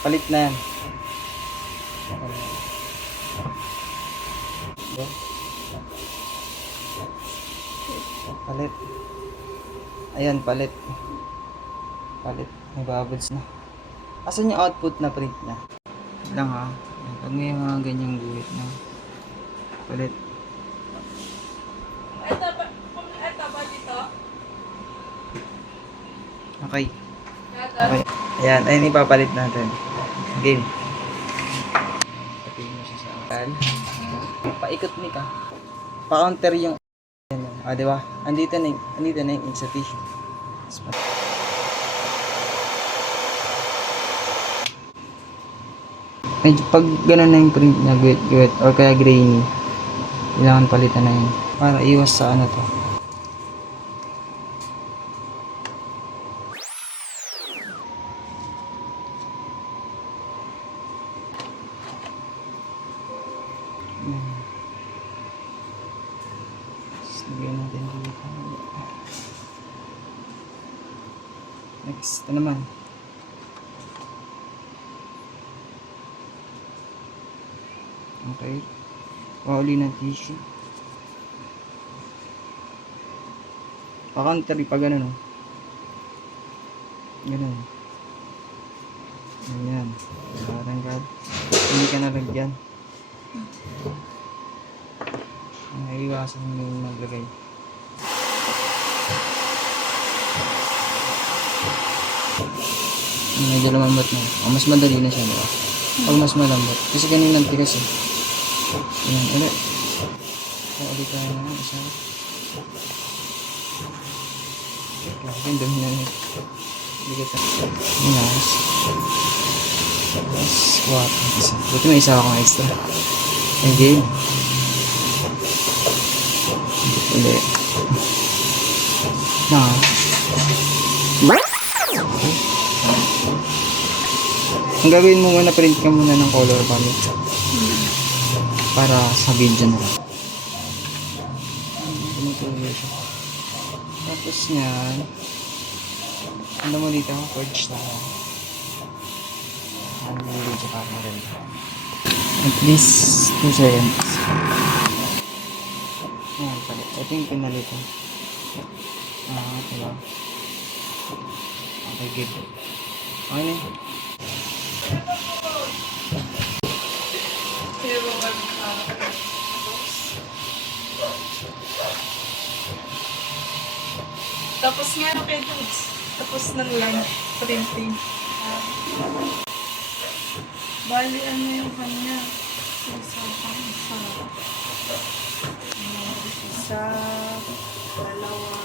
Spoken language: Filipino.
Palit na yan. Palit. Ayan, palit. Palit. May bubbles na. Asan yung output na print na? Lang ha. Pag may mga ganyang guhit na. Palit. Ito ba dito? Okay. Okay. Ayan. Ayan, ipapalit natin. Game. Patingin mo siya sa akal. Paikot ni ka. Pa-counter yung di ba? Andito na yung ink sa tissue. Medyo pag gano'n na yung print niya, guwit or kaya grainy, kailangan palitan na yun. Para iwas sa ano to. Lagyan natin dito. Next, ito naman. Okay. Pauli ng tissue. Pa-counter, pag ano no. Ganun. Ayan. Parang God. Hindi ka nalagyan. Naiiwasan mo yung maglagay. Medyo lumambot na. Mas madali na siya, diba? Pag mas malambot. Kasi ganun lang tigas eh. Ayan, ulit. Ulit tayo na isa. Grabe, yung dumi na rin. Bigat na. Minas. Plus, 4. Isa. Buti may isa akong extra. And game. Ulit. Na. Ang gagawin mo muna, print ka muna ng color palette. Para sa video na lang. Tumutuloy siya. Tapos yan. Ano mo dito? Forge na. Ang video ka na rin. At least 2 seconds. Ayan pala. Ito yung pinalitan. Diba? Okay, good. Okay na yun. Tapos nga kay Dudes. Tapos ng lunch printing. Bali ano yung kanya? Isa, dalawa,